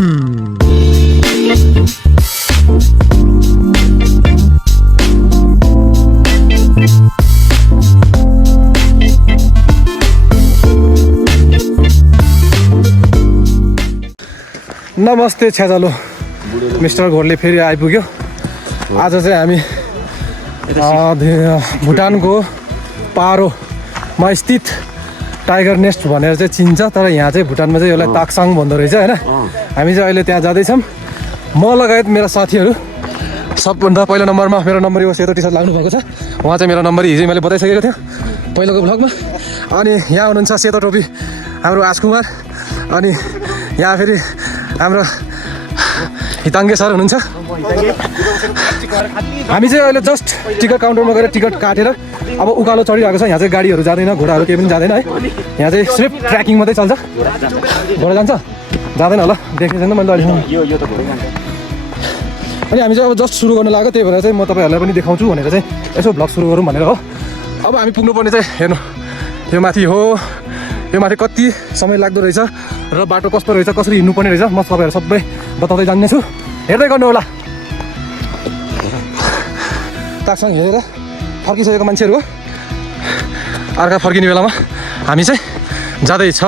नमस्ते छ्याजालो मिस्टर घोरले फेरि आइपुग्यो। आज चाहिँ हामी भुटानको पारोमा स्थित टाइगर नेस्ट भनेर चाहिँ चिन्छ, तर यहाँ चाहिँ भुटानमा चाहिँ यसलाई ताक्साङ भन्दो रहेछ होइन। हामी चाहिँ अहिले त्यहाँ जाँदैछौँ, म लगायत मेरो साथीहरू। सबभन्दा पहिलो नम्बरमा मेरो नम्बर यो सेतो टी सर्ट लाग्नु भएको छ, उहाँ चाहिँ मेरो नम्बर हिजै मैले बताइसकेको थियो पहिलोको भ्लगमा। अनि यहाँ हुनुहुन्छ सेतो टोपी हाम्रो राजकुमार, अनि यहाँ फेरि हाम्रो हिताङ्गे सर हुनुहुन्छ। हामी चाहिँ अहिले जस्ट टिकट काउन्टरमा गएर टिकट काटेर अब उकालो चढिरहेको छ। यहाँ चाहिँ गाडीहरू जाँदैन, घोडाहरू केही पनि जाँदैन है। यहाँ चाहिँ सिर्फ ट्र्याकिङ मात्रै चल्छ। घोडा जान्छ जाँदैन होला, देखेको छैन मैले अहिलेसम्म। अनि हामी चाहिँ अब जस्ट सुरु गर्न लाग्यो, त्यही भएर चाहिँ म तपाईँहरूलाई पनि देखाउँछु भनेर चाहिँ यसो भ्लग सुरु गरौँ भनेर हो। अब हामी पुग्नुपर्ने चाहिँ हेर्नु यो माथि हो, यो माथि कति समय लाग्दो रहेछ र बाटो कस्तो रहेछ, कसरी हिँड्नुपर्ने रहेछ, म तपाईँहरू सबै बताउँदै जान्नेछु। हेर्दै गर्नु होला। ताक्साङ हेरेर फर्किसकेको मान्छेहरू हो, अर्का फर्किने बेलामा हामी चाहिँ जाँदैछ।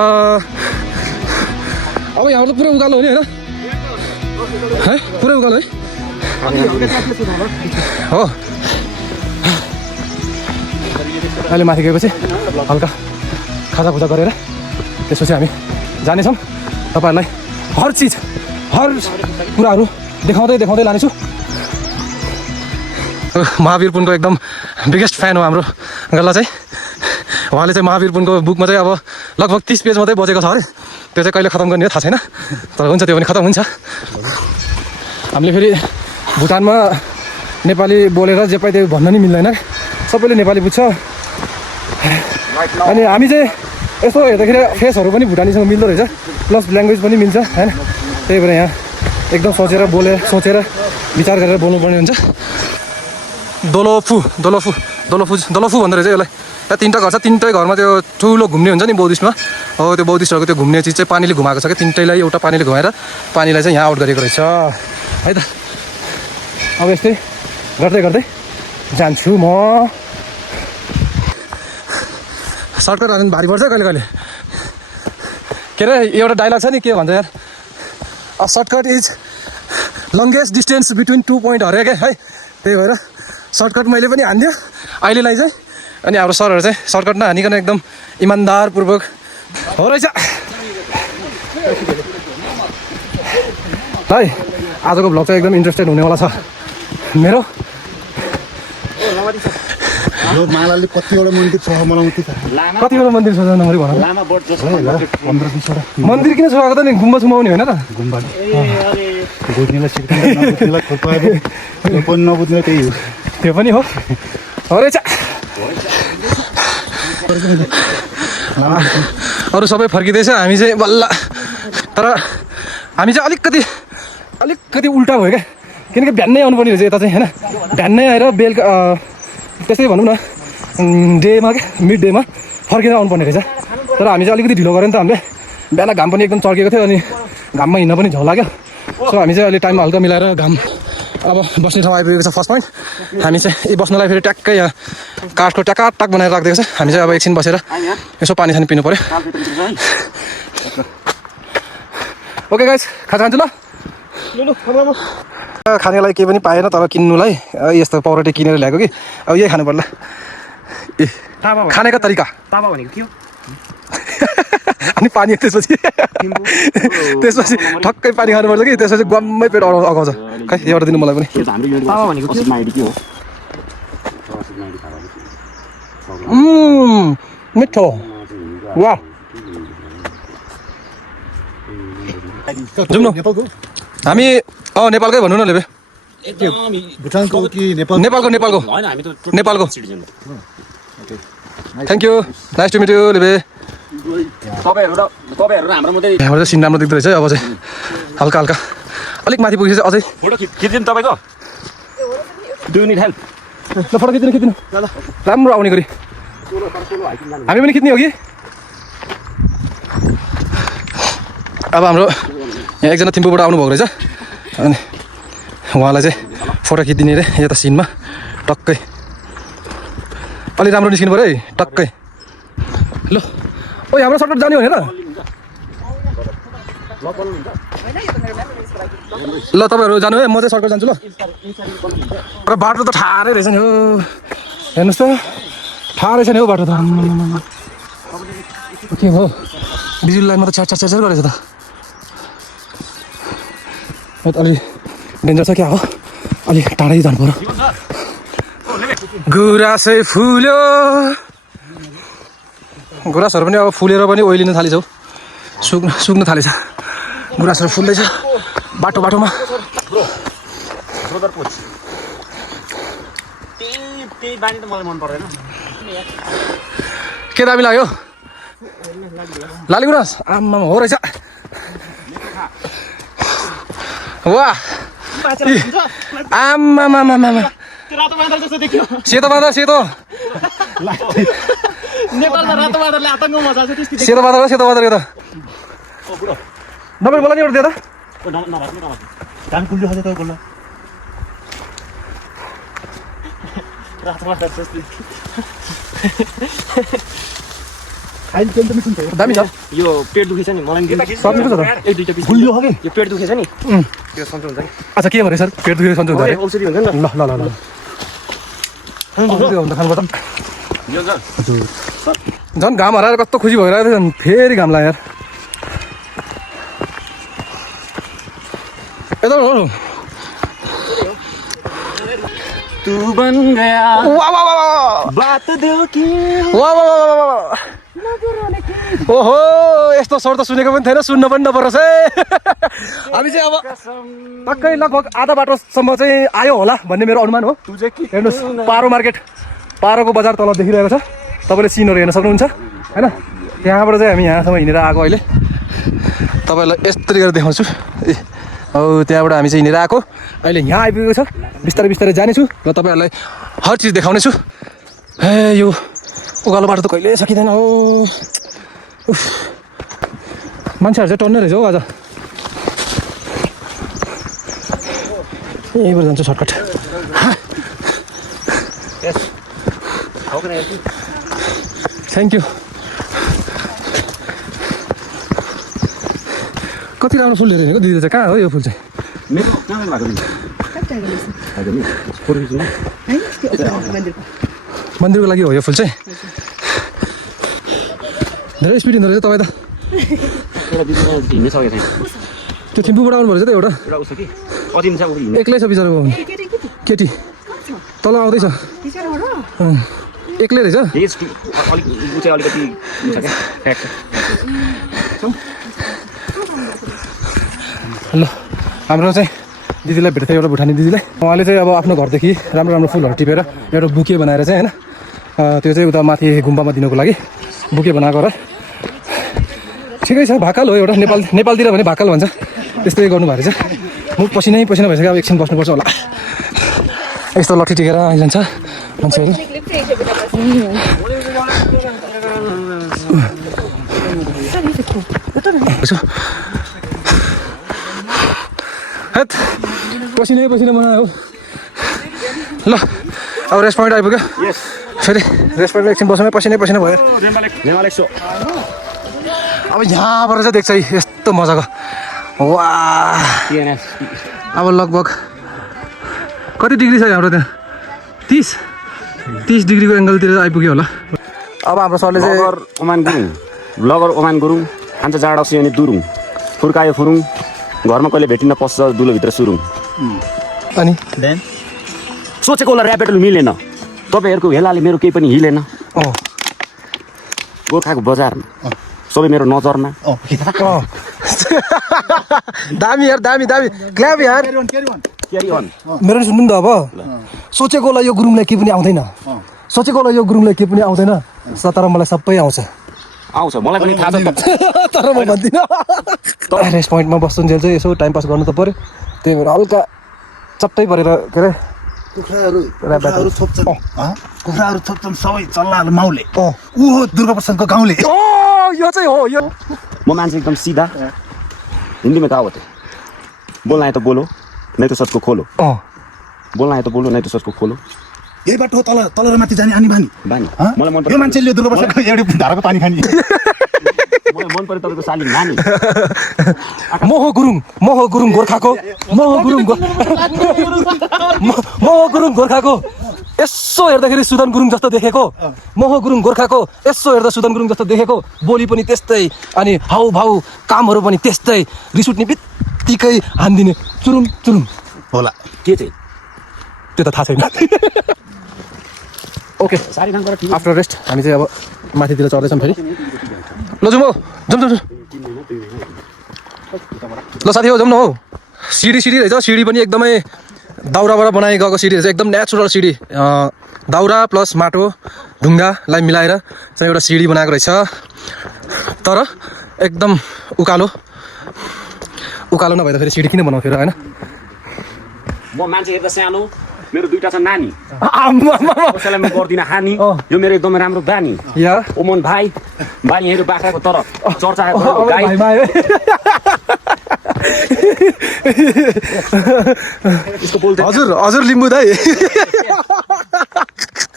अब यहाँ त पुरै उकालो हो नि होइन है, पुरै उकालो है हो। अहिले माथि गएपछि हल्का खाजाभुजा गरेर त्यसपछि हामी जानेछौँ। तपाईँहरूलाई हर चिज हर कुराहरू देखाउँदै लानेछु। महावीर पुनको एकदम बिगेस्ट फ्यान हो हाम्रो गल्ला चाहिँ। उहाँले चाहिँ महावीर पुनको बुकमा चाहिँ अब लगभग 30 पेज मात्रै बचेको छ अरे, त्यो चाहिँ कहिले खतम गर्ने थाहा छैन, तर हुन्छ त्यो पनि खतम हुन्छ। हामीले फेरि भुटानमा नेपाली बोलेर जे पाइ त्यो भन्न नि मिल्दैन, सबैले नेपाली बुझ्छ। अनि हामी चाहिँ यसो हेर्दाखेरि फेसहरू पनि भुटानीसँग मिल्दो रहेछ, प्लस ल्याङ्ग्वेज पनि मिल्छ होइन। त्यही भएर यहाँ एकदम सोचेर विचार गरेर बोल्नुपर्ने हुन्छ। दोलोफु भन्दो रहेछ यसलाई। त्यहाँ 3टा घर छ, 3टै घरमा त्यो ठुलो घुम्ने हुन्छ नि बौद्धिस्टमा, हो त्यो बौद्धिस्टहरूको त्यो घुम्ने चिज चाहिँ पानीले घुमाएको छ क्या। 3टैलाई एउटा पानीले घुमाएर पानीलाई चाहिँ यहाँ आउट गरेको रहेछ है त। अब यस्तै गर्दै जान्छु म। सर्टकट हाल्नु भारी पर्छ कहिले कहिले। के अरे एउटा डाइलग छ नि, के भन्छ यार, a shortcut is longest distance between 2 point हरे क्या है। त्यही भएर सर्टकट मैले पनि हानिदियो अहिलेलाई चाहिँ। अनि हाम्रो सरहरू चाहिँ सर्टकट नहानिकन एकदम इमान्दारपूर्वक हो रहेछ है। आजको भ्लग चाहिँ एकदम इन्ट्रेस्टेड हुनेवाला छ मेरो। यो मालाले कतिवटा मन्दिर छ मलाई मात्रै थाहा। कतिवटा मन्दिर छ नम्बरी भन। मन्दिर किन छोएको त नि, गुम्बा सुमाउने होइन त। गुम्बा बुझ्नेलाई सिक्दैन, नबुझ्नेलाई खोपाएर पनि नबुझ्ने त्यही हो। त्यो पनि हो रहेछ। अरू सबै फर्किँदैछ, हामी चाहिँ बल्ल। तर हामी चाहिँ अलिकति उल्टा भयो क्या, किनकि बिहानै आउनुपर्ने रहेछ यता चाहिँ होइन। बिहानै आएर बेलुका त्यसै भनौँ न डेमा क्या, मिड डेमा फर्केर आउनुपर्ने रहेछ। तर हामी चाहिँ अलिकति ढिलो गऱ्यो नि त। हामीले बिहान घाम पनि एकदम चर्केको थियो, अनि घाममा हिँड्न पनि झौ लाग्यो। सो हामी चाहिँ अहिले टाइम हल्का मिलाएर घाम अब बस्ने ठाउँ आइपुगेको छ। फर्स्ट पोइन्ट हामी चाहिँ यी बस्नलाई फेरि ट्याक्कै यहाँ काठको ट्याकाटाक बनाएर राखिदिएको छ। हामी चाहिँ अब एकछिन बसेर यसो पानी सानी पिनु पऱ्यो। ओके गाइस, खाजा खान्छु ल। खानेलाई केही पनि पाएन, तर किन्नुलाई यस्तो पौरोटी किनेर ल्याएको कि अब यही खानु पर्ला। ए खानेको तरिका तावा भनेको के हो? अनि पानी त्यसपछि ठक्कै पानी खानुपर्छ कि, त्यसपछि गम्मै पेट अगाउँछ। खै एउटा दिनु मलाई पनि। तावा भनेको के हो? मिठो वाह। जाउँ न हामी। नेपालकै भन्नु न लेबे। भुटानको कि नेपालको हैन, हामी त नेपालको। Citizen. Thank you, nice to meet you लेबे। तपाईहरु र हाम्रो मात्रै यहाँबाट चाहिँ सिन राम्रो देख्दो रहेछ। अब चाहिँ हल्का अलिक माथि पुगेपछि चाहिँ अझै फोटो खिच्दिनु तपाईको। Do you need help? ल फोटो खिच्दिनु राम्रो आउने गरी हामी पनि खिच्ने हो कि। अब हाम्रो यहाँ एकजना थिम्पूबाट आउनुभएको रहेछ अनि उहाँलाई चाहिँ फोटो खिचिदिने रे यता सिनमा टक्कै अलि राम्रो निस्किनु पऱ्यो है टक्कै ल ओ हाम्रो सर्टकट जाने भनेर ल तपाईँहरू जानु है म चाहिँ सर्कट जान्छु ल र बाटो त ठारै रहेछ नि हो हेर्नुहोस् त ठारै छ नि हौ बाटो त के हो बिजुली लाइनमा त छ्याट गरेछ त अलि डेन्जर छ क्या हो अलि टाढै जानु पर्यो गुराँसै फुल्यो गुराँसहरू पनि अब फुलेर पनि ओइलिन थालेछ हौ सुक्न थालेछ गुराँसहरू फुल्दैछ बाटोमा के दामी लाग्यो लाली गुराँस आम्मा हो रहेछ वाह आम्मा सेतो बाँदर सेतो नेपालमा रातो बाँदरले आतङ्क मचाउँछ त्यस्तो सेतो बाँदर यो त तपाईँ बोला नि एउटा दियो त कान कुल्यो हजुर तपाईँ बोल्नु रातो बाँदर जस्तो दामी छ यो पेट दुखेछ नि मलाई दिनु सब मिठो छ त एक दुईटा पिस गुलियो हो कि यो पेट दुखेछ नि त्यो सन्चो हुन्छ नि अच्छा के भने सर पेट दुखेको सन्चो हुन्छ अरे औषधि हुन्छ नि ल खानुपर्छ झन् घाम हराएर कस्तो खुसी भइरहेको थियो झन् फेरि घाम लाग्यो यार यता हो तू बन गया बात दिल की ओहो यस्तो स्वर त सुनेको पनि थिएन सुन्न पनि नपर्छ है हामी चाहिँ अब टक्कै लगभग आधा बाटोसम्म चाहिँ आयो होला भन्ने मेरो अनुमान हो हेर्नुहोस् पारो मार्केट पारोको बजार तल देखिरहेको छ तपाईँले सिनहरू हेर्न सक्नुहुन्छ होइन त्यहाँबाट चाहिँ हामी यहाँसम्म हिँडेर आएको अहिले तपाईँलाई यस्तरी गरेर देखाउँछु ए हौ त्यहाँबाट हामी चाहिँ हिँडेर आएको अहिले यहाँ आइपुगेको छ बिस्तारै जानेछु र तपाईँहरूलाई हर चिज देखाउनेछु ए यो उकालो बाटो त कहिल्यै सकिँदैन हो मान्छेहरू चाहिँ टन्नै रहेछ हौ आज यहीँबाट जान्छु सर्टकट थ्याङ्क यू कति राम्रो फुल हेरेको दिदी चाहिँ कहाँ हो यो फुल चाहिँ मन्दिरको लागि हो यो फुल चाहिँ धेरै स्पिड हिँड्दो रहेछ तपाईँ त हिँड्न सकेको छैन त्यो थिम्पूबाट आउनु रहेछ त एउटा एक्लै छ बिचराको केटी तल आउँदैछ एक्लै रहेछ ल हाम्रो चाहिँ दिदीलाई भेट्छ एउटा भुटानी दिदीलाई उहाँले चाहिँ अब आफ्नो घरदेखि राम्रो फुलहरू टिपेर एउटा बुके बनाएर चाहिँ होइन त्यो चाहिँ उता माथि गुम्बामा दिनुको लागि बुके बनाएको र ठिकै छ भाकल हो एउटा नेपालतिर भने भाकल भन्छ त्यस्तै गर्नुभएको रहेछ म पसिना भइसक्यो अब एकछिन बस्नुपर्छ होला यस्तो लट्ठी टिकेर आइजान्छ मान्छेहरू पसिनै बनायो ल अब रेस्ट पोइन्ट आइपुग्यो फेरि रेस्ट पोइन्टमा एकछिन बस्नु पसिनै भयो अब यहाँबाट चाहिँ देख्छ है यस्तो मजाको वाह अब लगभग कति डिग्री छ हाम्रो त्यहाँ 30 डिग्रीको एङ्गलतिर आइपुग्यो होला अब हाम्रो सरले चाहिँ ब्लगर ओमान गुरुङ खान्छ जाडो सियो अनि दुरुङ फुर्कायो फुरुङ घरमा कहिले भेटिन पस्छ दुलोभित्र सुरुङ अनि सोचेको होला ऱ्यापिडो मिलेन तपाईँहरूको हेलाले मेरो केही पनि हिलेन गोर्खाको बजारमा सबै मेरो नजरमा दामी यार दामी क्ल्याप यार मेरो सुन्नु नि त अब सोचेको होला यो गुरुङलाई केही पनि आउँदैन सोचेको होला यो गुरुङलाई केही पनि आउँदैन तर मलाई सबै आउँछ मलाई पनि थाहा छ तर म भन्दिनँ रेस्ट पोइन्टमा बस्नुन्जेल चाहिँ यसो टाइम पास गर्नु त पऱ्यो त्यही भएर हल्का चट्टै परेर के अरे कुखुराहरू छोप्छन् सबै चल्लाहरू माउले ऊ हो दुर्गा प्रसादको गाउँले यो चाहिँ हो यो म मान्छे एकदम सिधा हिंदी में कहावत है, बोलना है तो बोलो नहीं तो सच को खोलो, बोलना है तो बोलो नहीं तो सच को खोलो। यही बाटो हो तल र माथि जाने आनी बानी बानी हँ? मलाई मन यो मान्छेले दुर्गा प्रसादको एउटै धाराको पानी खाने मलाई मन पर्यो तपाईँको साली नानी। मोह गुरुङ गोर्खाको मोह गुरुङ गोर्खाको यसो हेर्दाखेरि सुदन गुरुङ जस्तो देखेको, मोह गुरुङ गोर्खाको यसो हेर्दा सुदन गुरुङ जस्तो देखेको, बोली पनि त्यस्तै अनि हाउभाउ कामहरू पनि त्यस्तै, रिस उठ्ने बित्तिकै हानिदिने चुरुम चुरुम होला। के चाहिँ त्यो त थाहा छैन। ओके आफ्टर रेस्ट हामी चाहिँ अब माथितिर चढ्दैछौँ फेरि। ल जाउँ हौ, जाउँ ल साथी हो, जाउँ न हौ। सिडी रहेछ, सिडी पनि एकदमै दाउराबाट बनाइ गएको सिडी रहेछ, एकदम नेचुरल सिडी, दाउरा प्लस माटो ढुङ्गालाई मिलाएर चाहिँ एउटा सिडी बनाएको रहेछ। तर एकदम उकालो नभए त फेरि सिडी किन बनाउँथ्यो र, होइन? म मान्छे हेर्दा सानो, मेरो दुईटा छ नानी, कसैलाई म गर्दिनँ हानि, यो मेरो एकदमै राम्रो बानी। या ओमन भाइ बानी हेऱ्यो बाख्राको तर चर्चा गाई। हजुर लिम्बू दाइ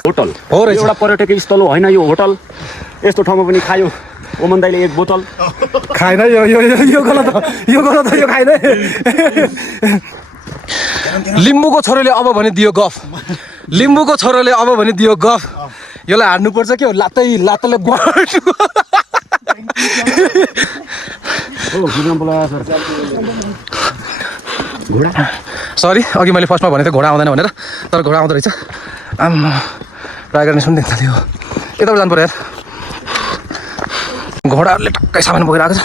होटल हो रहेछ। एउटा पर्यटकीय स्थल हो होइन यो होटल, यस्तो ठाउँमा पनि खायो ओमन दाइले एक बोतल खाएन। यो गलत हो, यो खाएन। लिम्बूको छोरोले अब भने दियो गफ, यसलाई हान्नुपर्छ के हो, लात्तले सरी अघि मैले फर्स्टमा भनेको थिएँ घोडा आउँदैन भनेर, तर घोडा आउँदो रहेछ। आम्मा ट्राई गर्ने सुन्दै थाल्यो, यताबाट जानु पर्यो यार। घोडाहरूले टक्कै सामान बोकेर आएको छ।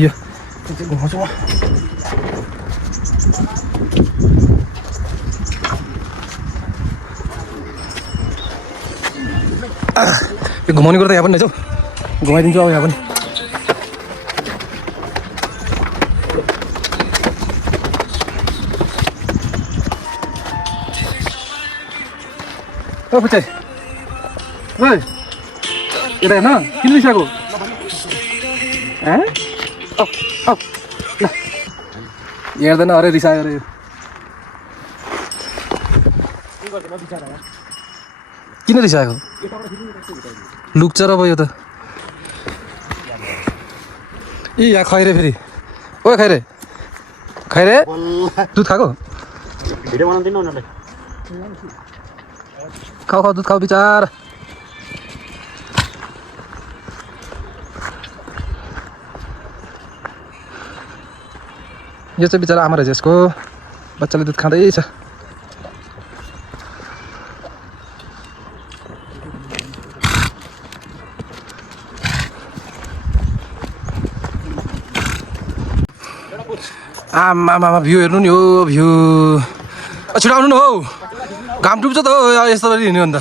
यो घुमाउँछु म। यो घुमाउने कुरो त यहाँ पनि रहेछ हौ, घुमाइदिन्छु अब यहाँ पनि। ओ पुच्चे ओइ यता हेर्न किन रिसाएको? ल हेर्दैन अरे रिसायो अरे। किन रिसाएको? लुक्छ र भयो त। ए यहाँ खैरे फेरि, ओ खैरे दुध खाएको? भिडियो बनाउँदिन उनीहरूलाई। खाऊ दुध खाऊ बिचार। यो चाहिँ बिचारा आमा रहेछ, यसको बच्चाले दुध खाँदैछ। आमा भ्यू हेर्नु नि, हो भ्यू छिटाउनु न हौ, घाम डुब्छ त हो यस्तो गरी हिँड्यो भने त।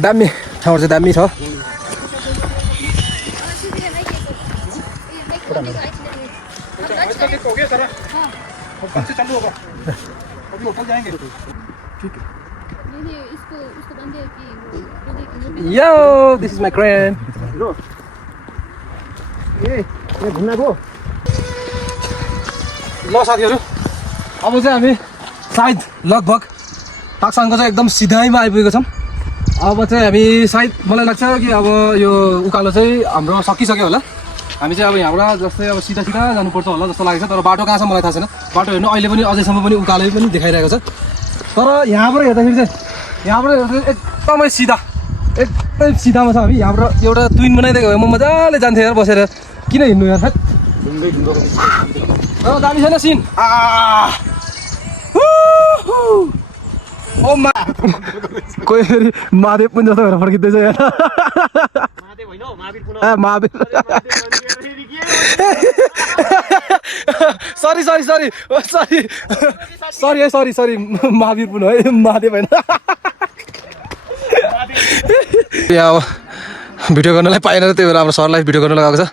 दामी ठाउँहरू चाहिँ दामी छ। Yo, this is my crane. ल साथीहरू अब चाहिँ हामी सायद लगभग पाक्साङको चाहिँ एकदम सिधाइमा आइपुगेको छौँ। अब चाहिँ हामी सायद मलाई लाग्छ कि अब यो उकालो चाहिँ हाम्रो सकिसक्यो होला। हामी चाहिँ अब यहाँबाट जस्तै अब सिधा जानुपर्छ होला जस्तो लागेको छ, तर बाटो कहाँ छ मलाई थाहा छैन। बाटो हेर्नु अहिले पनि अझैसम्म पनि उकालै पनि देखाइरहेको छ, तर यहाँबाट हेर्दाखेरि चाहिँ एकदमै सिधामा छ। हामी यहाँबाट एउटा ट्विन बनाइदिएको भए म मजाले जान्थेँ यार बसेर, किन हिँड्नु यार। दामी छैन सिन? ओ मा कोही फेरि महादेव पनि जस्तो भएर फर्किँदैछ यार। महावीर सरी महावीर पुन है, महादेव होइन। अब भिडियो गर्नलाई पाएन, त्यही भएर हाम्रो सरलाई भिडियो गर्न लगाएको छ।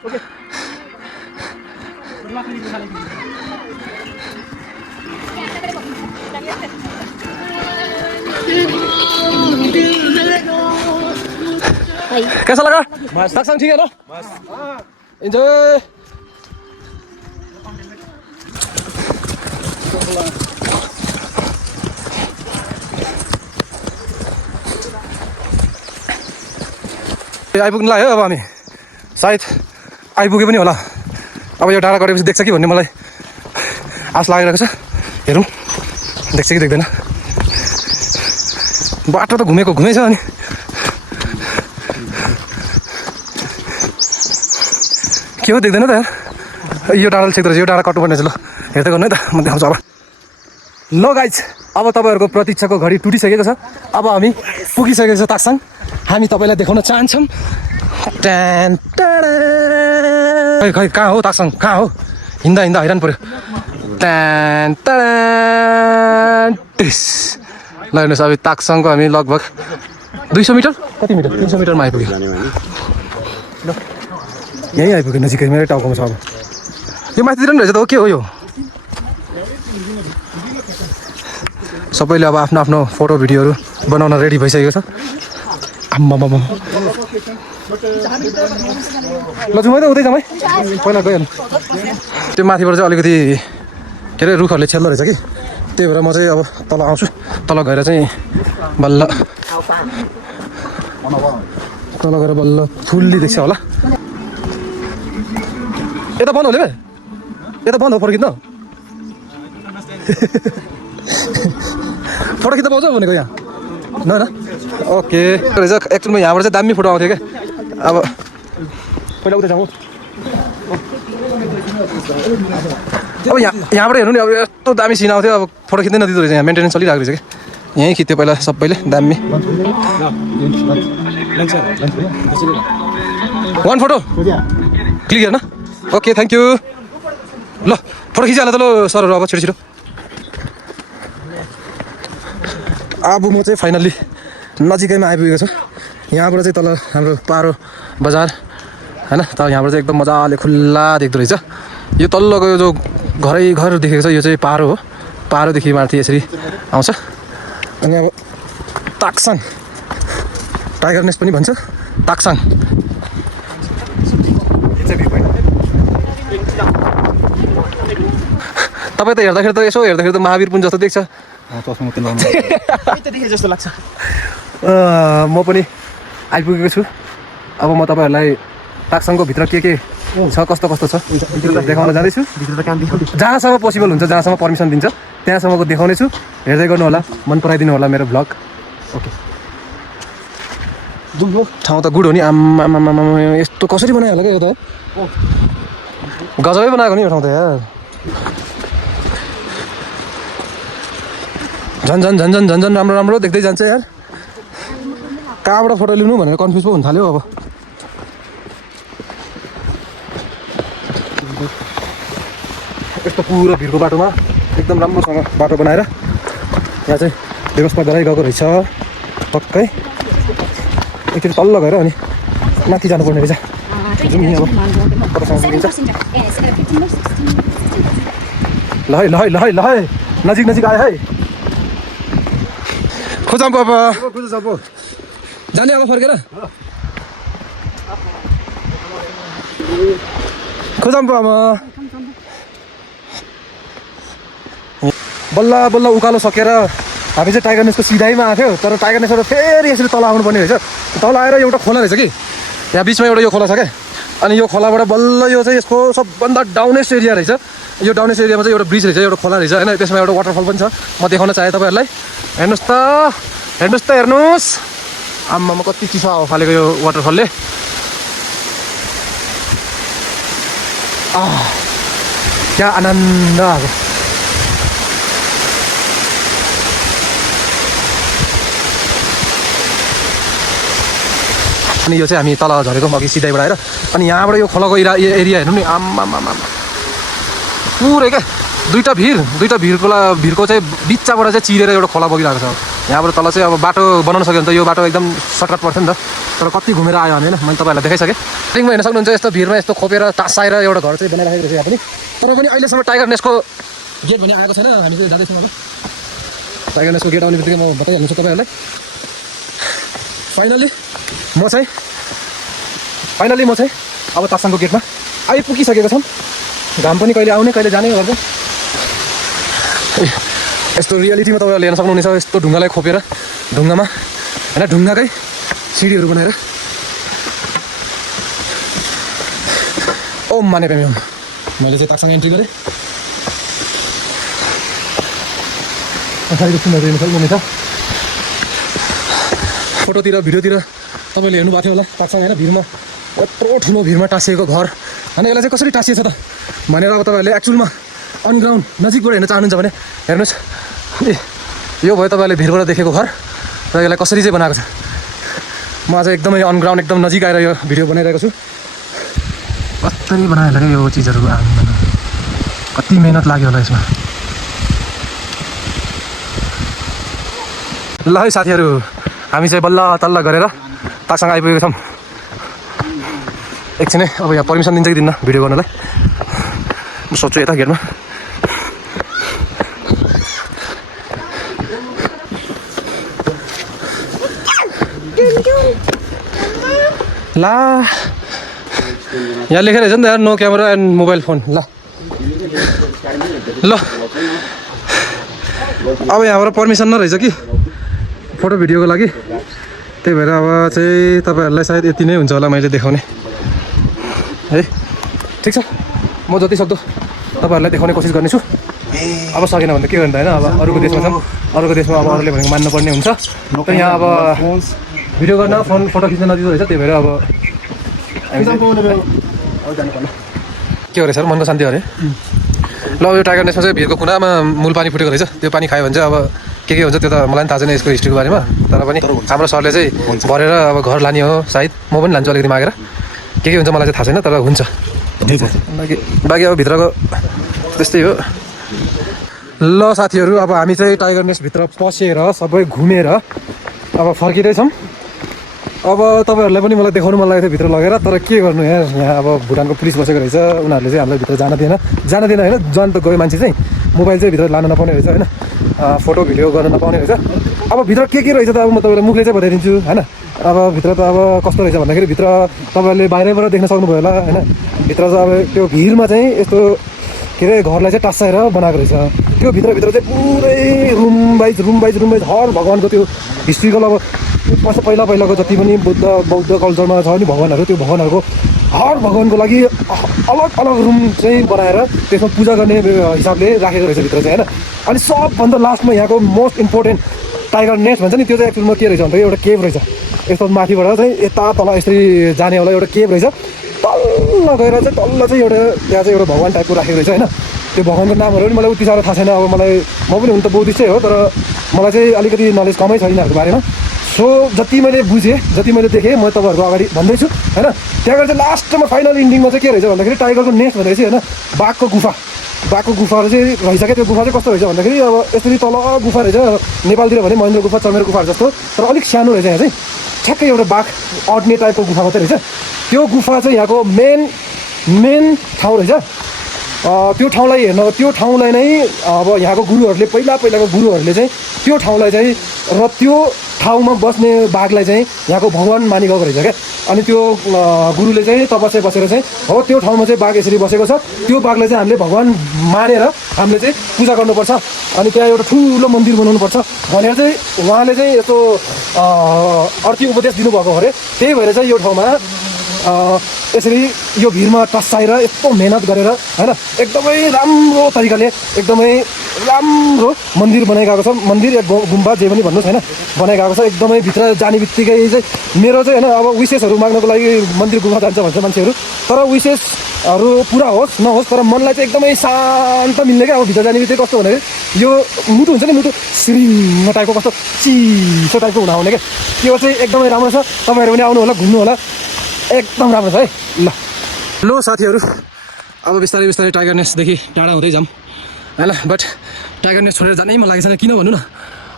कैसा लगा ताक्साङ ठीक है ना इन्जॉय आइपुग्नु लाग्यो अब हामी सायद आइपुगे पनि होला अब यो डाँडा गरेपछि देख्छ कि भन्ने मलाई आश लागिरहेको छ हेरौँ देख्छ कि देख्दैन बाटो त घुमेको घुमेछ अनि के हो देख्दैन त यार यो डाँडाले छेक्दो रहेछ यो डाँडा कट्नुपर्ने रहेछ ल हेर्दै गर्नु है त म देखाउँछु अब ल गाइज अब तपाईँहरूको प्रतीक्षाको घडी टुटिसकेको छ अब हामी पुगिसकेको छ ताक्साङ हामी तपाईँलाई देखाउन चाहन्छौँ खै खै कहाँ हो ताक्साङ कहाँ हो हिँड्दा हिँड्दा हैरान पऱ्यो ल हेर्नुहोस् अब ताक्साङको हामी लगभग 200 मिटर कति मिटर 300 मिटरमा आइपुग्यो यहीँ आइपुग्यो नजिकै मेरै टाउकोमा छ अब यो माथितिर नि रहेछ त हो के हो यो सबैले अब आफ्नो आफ्नो फोटो भिडियोहरू बनाउन रेडी भइसकेको छ आम्मामा ल जाउँ है त उतै जाउँ है पहिला गइहाल्नु त्यो माथिबाट चाहिँ अलिकति के अरे रुखहरूले छेल्दो रहेछ कि त्यही भएर म चाहिँ अब तल आउँछु तल गएर चाहिँ बल्ल तल गएर बल्ल फुल्ली देख्छ होला यता बन्द होला यता बन्द हो फर्किँदा फोटो खिच्दा पाउँछ भनेको यहाँ न ओके रहेछ एक्चुअलमा यहाँबाट चाहिँ दामी फोटो आउँथ्यो क्या अब पहिला उता जाउँ अब यहाँबाट हेर्नु नि अब यस्तो दामी सिन आउँथ्यो अब फोटो खिच्दै नदिँदो रहेछ यहाँ मेन्टेनेन्स चलिरहेको रहेछ कि यहीँ खिच्थ्यो पहिला सबैले दामी 1 फोटो क्लिक हेर्न ओके थ्याङ्क यू ल फोटो खिचिहाल्नु त ल सरहरू अब छिटो छिटो अब म चाहिँ फाइनल्ली नजिकैमा आइपुगेको छु यहाँबाट चाहिँ तल हाम्रो पारो बजार होइन त यहाँबाट चाहिँ एकदम मजाले खुल्ला देख्दो रहेछ यो तल्लोको यो जो घरै घर देखेको छ यो चाहिँ पारो हो पारोदेखि माथि यसरी आउँछ अनि अब ताक्साङ टाइगर नेस्ट पनि भन्छ ताक्साङ तपाईँ त हेर्दाखेरि त यसो हेर्दाखेरि त महावीर पुञ्ज जस्तो देख्छ जस्तो लाग्छ म पनि आइपुगेको छु अब म तपाईँहरूलाई ताक्साङको भित्र के छ कस्तो कस्तो छ देखाउन जाँदैछु जहाँसम्म पोसिबल हुन्छ जहाँसम्म पर्मिसन दिन्छ त्यहाँसम्मको देखाउने छु हेर्दै गर्नु होला मन पराइदिनु होला मेरो भ्लग ओके ठाउँ त गुड हो नि आम्मा यस्तो कसरी बनायो होला क्या यो त गजबै बनाएको नि यो ठाउँ त यार झन् झन् झन् झन् झन् झन् राम्रो राम्रो देख्दै जान्छ यार कहाँबाट फोटो लिनु भनेर कन्फ्युज पो हुन थाल्यो अब यस्तो पुरो भिरको बाटोमा एकदम राम्रोसँग बाटो बनाएर यहाँ चाहिँ व्यवस्था गराइगएको रहेछ पक्कै एकचोटि तल्ल गएर अनि माथि जानुपर्ने रहेछ ल है ल है ल है ल है नजिक नजिक आयो है खोजाम बाबा जाने अब फर्केर खोजाम बाबा बल्ल बल्ल उकालो सकेर हामी चाहिँ टाइगर नेसको सिधाइमा आएको तर टाइगर नेसबाट फेरि यसरी तल आउनु पर्ने रहेछ तल आएर एउटा खोला रहेछ कि यहाँ बिचमा एउटा यो खोला छ क्या अनि यो खोलाबाट बल्ल यो चाहिँ यसको सबभन्दा डाउनेस्ट एरिया रहेछ यो डाउनेस्ट एरियामा चाहिँ एउटा ब्रिज रहेछ एउटा खोला रहेछ होइन त्यसमा एउटा वाटरफल पनि छ म देखाउन चाहेँ तपाईँहरूलाई हेर्नुहोस् त हेर्नुहोस् आम्मामा कति चिसो हावा फालेको यो वाटरफलले क्या आनन्द आएको अनि यो चाहिँ हामी तल झरेको अघि सिधैबाट आएर अनि यहाँबाट यो खोलाको एरिया हेर्नु नि आम्मामा पुरै क्या दुईवटा भिरको चाहिँ बिचबाट चाहिँ चिरेर एउटा खोला बगिरहेको छ यहाँबाट तल चाहिँ अब बाटो बनाउन सक्यो भने त यो बाटो एकदम सर्टकट पर्थ्यो नि त तर कति घुमेर आयो हामी होइन मैले तपाईँहरूलाई देखाइसकेँ रिङमा हेर्न सक्नुहुन्छ यस्तो भिरमा यस्तो खोपेर टाँसाएर एउटा घर चाहिँ बनाइराखेको रहेछ यहाँ पनि तर पनि अहिलेसम्म टाइगर नेसको गेट भने आएको छैन हामी चाहिँ जाँदैछौँ अब टाइगर नेसको गेट आउने बित्तिकै म बताइहाल्छु तपाईँहरूलाई फाइनली म चाहिँ फाइनली म चाहिँ अब ताक्साङको गेटमा आइपुगिसकेको छौँ। घाम पनि कहिले आउने कहिले जाने गर्छ। यस्तो रियालिटीमा तपाईँहरूले हेर्न सक्नुहुनेछ, यस्तो ढुङ्गालाई खोपेर ढुङ्गामा होइन ढुङ्गाकै सिँढीहरू बनाएर ओम माने पेमी ओम मैले चाहिँ ताक्साङ एन्ट्री गरेँ। पछाडिको सुन्दर हेर्न सक्नुहुनेछ। फोटोतिर भिडियोतिर तपाईँले हेर्नु भएको थियो होला ताक्साङ होइन, भिरमा यत्रो ठुलो भिरमा टाँसिएको घर होइन। यसलाई चाहिँ कसरी टाँसिएछ त भनेर अब तपाईँहरूले एक्चुअलमा अनग्राउन्ड नजिकबाट हेर्न चाहनुहुन्छ भने हेर्नुहोस्, ए यो भयो तपाईँहरूले भिरबाट देखेको घर र यसलाई कसरी चाहिँ बनाएको छ। म आज एकदमै अनग्राउन्ड एकदम नजिक आएर यो भिडियो बनाइरहेको छु। कसरी बनायो होला यो चिजहरू, कति मेहनत लाग्यो होला यसमा। ल है साथीहरू, हामी चाहिँ बल्ल तल्ल गरेर ताक्साङ आइपुगेको छौँ। एकछिनै अब यहाँ पर्मिसन दिन्छ कि दिन्न भिडियो गर्नलाई, म सोध्छु यता गेटमा। ला यहाँ लेखेर रहेछ नि त यार, no camera and mobile phone. ल ल अब यहाँबाट पर्मिसन नरहेछ कि फोटो भिडियोको लागि, त्यही भएर अब चाहिँ तपाईँहरूलाई सायद यति नै हुन्छ होला मैले देखाउने है। ठिक छ, म जति सक्दो तपाईँहरूलाई देखाउने कोसिस गर्नेछु। अब सकेन भने त के गर्नु त होइन, अब अरूको देशमा छौँ, अरूको देशमा अब अरूले भनेको मान्नुपर्ने हुन्छ। त यहाँ अब भिडियो गर्न फोटो खिच्न नदिँदो रहेछ, त्यही भएर अब के हो अरे सर, मनको शान्ति अरे। ल यो टाइगर नेसमा चाहिँ भिरको कुनामा मूल पानी फुटेको रहेछ, त्यो पानी खायो भने चाहिँ अब के हुन्छ त्यो त मलाई पनि थाहा छैन यसको हिस्ट्रीको बारेमा। तर पनि हाम्रो सरले चाहिँ भरेर अब घर लाने हो सायद, म पनि लान्छु अलिकति मागेर। के हुन्छ मलाई चाहिँ थाहा छैन, तर हुन्छ। बाँकी अब भित्रको त्यस्तै हो। ल साथीहरू, अब हामी चाहिँ टाइगर नेस्टभित्र पसेर सबै घुमेर अब फर्किँदैछौँ। अब तपाईँहरूलाई पनि मलाई देखाउनु मन लागेको थियो भित्र लगेर, तर के गर्नु यहाँ अब भुटानको पुलिस बसेको रहेछ, उनीहरूले चाहिँ हामीलाई भित्र जान दिएन होइन। जान त गयो मान्छे चाहिँ, मोबाइल चाहिँ भित्र लान नपाउने रहेछ होइन, फोटो भिडियो गर्न नपाउने रहेछ। अब भित्र के रहेछ त अब म तपाईँलाई मुखले चाहिँ बताइदिन्छु होइन। अब भित्र त अब कस्तो रहेछ भन्दाखेरि भित्र तपाईँहरूले बाहिरबाट देख्न सक्नुभयो होला होइन। भित्र चाहिँ अब त्यो भिरमा चाहिँ यस्तो के अरे घरलाई चाहिँ टाँसाएर बनाएको रहेछ। त्यो भित्र चाहिँ पुरै रुम वाइज हर भगवान्को त्यो हिस्ट्रिकल अब पहिलाको जति पनि बौद्ध कल्चरमा छ नि भगवान्हरू, त्यो भगवान्हरूको हर भगवान्को लागि अलग अलग रुम चाहिँ बनाएर त्यसमा पूजा गर्ने हिसाबले राखेको रहेछ भित्र चाहिँ होइन। अनि सबभन्दा लास्टमा यहाँको मोस्ट इम्पोर्टेन्ट टाइगर नेस्ट भन्छ नि, त्यो चाहिँ एक्चुअलमा के रहेछ भन्दाखेरि एउटा केभ रहेछ। यस्तो माथिबाट चाहिँ यता तल यसरी जाने होला एउटा केभ रहेछ। तल्ल गएर चाहिँ तल्ल चाहिँ एउटा त्यहाँ चाहिँ एउटा भगवान् टाइपको राखेको रहेछ होइन। त्यो भगवान्को नामहरू पनि मलाई उति साह्रो थाहा छैन। अब मलाई म पनि हुन त बुद्धिस्टै हो, तर मलाई चाहिँ अलिकति नलेज कमै छ यिनीहरूको बारेमा। सो जति मैले बुझेँ जति मैले देखेँ म तपाईँहरूको अगाडि भन्दैछु होइन। त्यहाँ गएर चाहिँ लास्टमा फाइनल इन्डिङमा चाहिँ के रहेछ भन्दाखेरि टाइगरको नेस्ट भनेर चाहिँ होइन बाघको गुफाहरू चाहिँ रहेछ क्या। त्यो गुफा चाहिँ कस्तो रहेछ भन्दाखेरि अब यसरी तल गुफा रहेछ, नेपालतिर भने महेन्द्र गुफा चमेर गुफाहरू जस्तो, तर अलिक सानो रहेछ यहाँ चाहिँ। ठ्याक्कै एउटा बाघ अड्ने टाइपको गुफा मात्रै रहेछ। त्यो गुफा चाहिँ यहाँको मेन ठाउँ रहेछ। त्यो ठाउँलाई नै अब यहाँको गुरुहरूले पहिलाको गुरुहरूले चाहिँ त्यो ठाउँलाई चाहिँ र त्यो ठाउँमा बस्ने बाघलाई चाहिँ यहाँको भगवान् मानिगएको रहेछ क्या। अनि त्यो गुरुले चाहिँ तपस्या बसेर चाहिँ हो त्यो ठाउँमा चाहिँ बाघ यसरी बसेको छ, त्यो बाघलाई चाहिँ हामीले भगवान् मानेर हामीले चाहिँ पूजा गर्नुपर्छ, अनि त्यहाँ एउटा ठुलो मन्दिर बनाउनुपर्छ भनेर चाहिँ उहाँले चाहिँ यस्तो अर्थी उपदेश दिनुभएको अरे। त्यही भएर चाहिँ यो ठाउँमा यसरी यो भिरमा टस्साएर यस्तो मेहनत गरेर होइन एकदमै राम्रो तरिकाले एकदमै राम्रो मन्दिर बनाइरहेको छ। मन्दिर या गुम्बा जे पनि भन्नुहोस् होइन बनाइरहेको छ। एकदमै भित्र जाने बित्तिकै चाहिँ मेरो चाहिँ होइन अब विशेषहरू माग्नको लागि मन्दिर गुम्बा जान्छ भन्छ मान्छेहरू, तर विशेषहरू पुरा होस् नहोस् तर मनलाई चाहिँ एकदमै शान्त मिल्ने क्या। अब भित्र जाने बित्तिकै कस्तो भनेर यो मुटु हुन्छ नि, मुटु सिरिङ टाइपको कस्तो चिसो टाइपको हुन आउने क्या। त्यो चाहिँ एकदमै राम्रो छ। तपाईँहरू पनि आउनु होला, घुम्नु होला, एकदम राम्रो छ है। ल साथीहरू, अब बिस्तारै टाइगर नेस्टदेखि टाढा हुँदै जाऊँ होइन। बट टाइगर नेस्ट छोडेर जानै मन लागेको छैन। किन भन्नु न,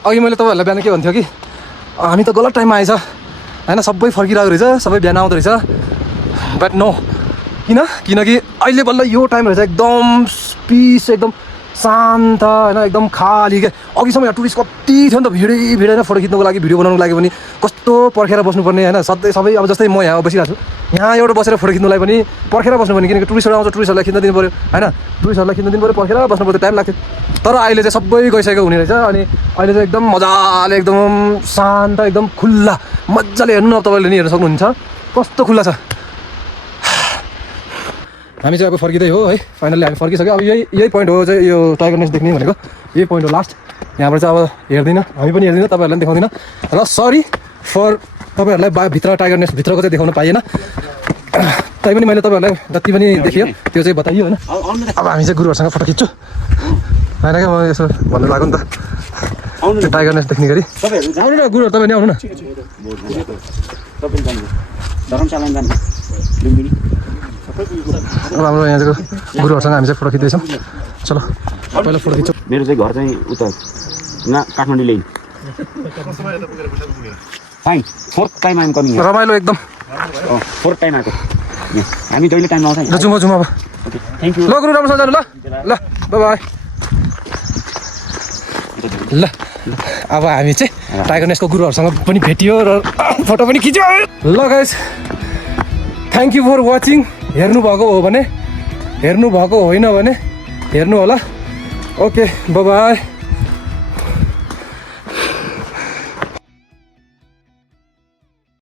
अघि मैले तपाईँहरूलाई बिहान के भन्थ्यो कि हामी त गलत टाइममा आएछ होइन, सबै फर्किरहेको रहेछ, सबै बिहान आउँदो रहेछ। बट नो, किनकि अहिले बल्ल यो टाइम रहेछ एकदम पिस, एकदम शान्त होइन एकदम खाली क्या अघिसम्म यहाँ टुरिस्ट कति थियो नि त भिडै होइन फोटो खिच्नुको लागि भिडियो बनाउनुको लागि पनि कस्तो पर्खेर बस्नुपर्ने होइन सधैँ सबै अब जस्तै म यहाँ बसिरहेको छु यहाँ एउटा बसेर फोटो खिच्नुलाई पनि पर्खेर बस्नुपर्ने किनकि टुरिस्टहरू आउँछ टुरिस्टहरूलाई खिच्न दिनु पऱ्यो होइन टुरिस्टहरूलाई खिच्न दिनु पऱ्यो पर्खेर बस्नु पऱ्यो टाइम लाग्थ्यो तर अहिले चाहिँ सबै गइसकेको हुने रहेछ अनि अहिले चाहिँ एकदम मजाले एकदम शान्त एकदम खुल्ला मजाले हेर्नु न तपाईँले नि हेर्न सक्नुहुन्छ कस्तो खुल्ला छ हामी चाहिँ अब फर्किँदै हो है फाइनल्ली हामी फर्किसक्यो अब यही पोइन्ट हो चाहिँ यो टाइगर नेस्ट देख्ने भनेको यही पोइन्ट हो लास्ट यहाँबाट चाहिँ अब हेर्दिनँ हामी पनि हेर्दिनँ तपाईँहरूलाई पनि देखाउँदिनँ र सरी फर तपाईँहरूलाई भित्र टाइगर नेस्ट भित्रको चाहिँ देखाउन पाइएन तैपनि मैले तपाईँहरूलाई जति पनि देखियो त्यो चाहिँ बताइयो होइन अब हामी चाहिँ गुरुहरूसँग फोटो खिच्छु होइन क्या म यसो भन्नु लाग्यो नि त त्यो टाइगर नेस्ट देख्ने गरी आउनु न गुरुहरू तपाईँ नि आउनु न अब हाम्रो यहाँ चाहिँ गुरुहरूसँग हामी चाहिँ फोटो खिच्दैछौँ चलो पहिला फोटो खिच्छौँ मेरो चाहिँ घर चाहिँ उता काठमाडौँ ल्याइ fine fourth time I'm coming रमाइलो एकदम फोर्थ टाइम आएको हामी जहिले टाइम आउँछ ल जुम अब थ्याङ्क यू ल गुरु राम्रोसँग जानु ल बाई ल अब हामी चाहिँ टाइगर नेस्टको गुरुहरूसँग पनि भेटियो र फोटो पनि खिच्यो ल guys thank you for watching हेर्नुभएको हो भने हेर्नुभएको होइन भने हेर्नु होला ओके बाई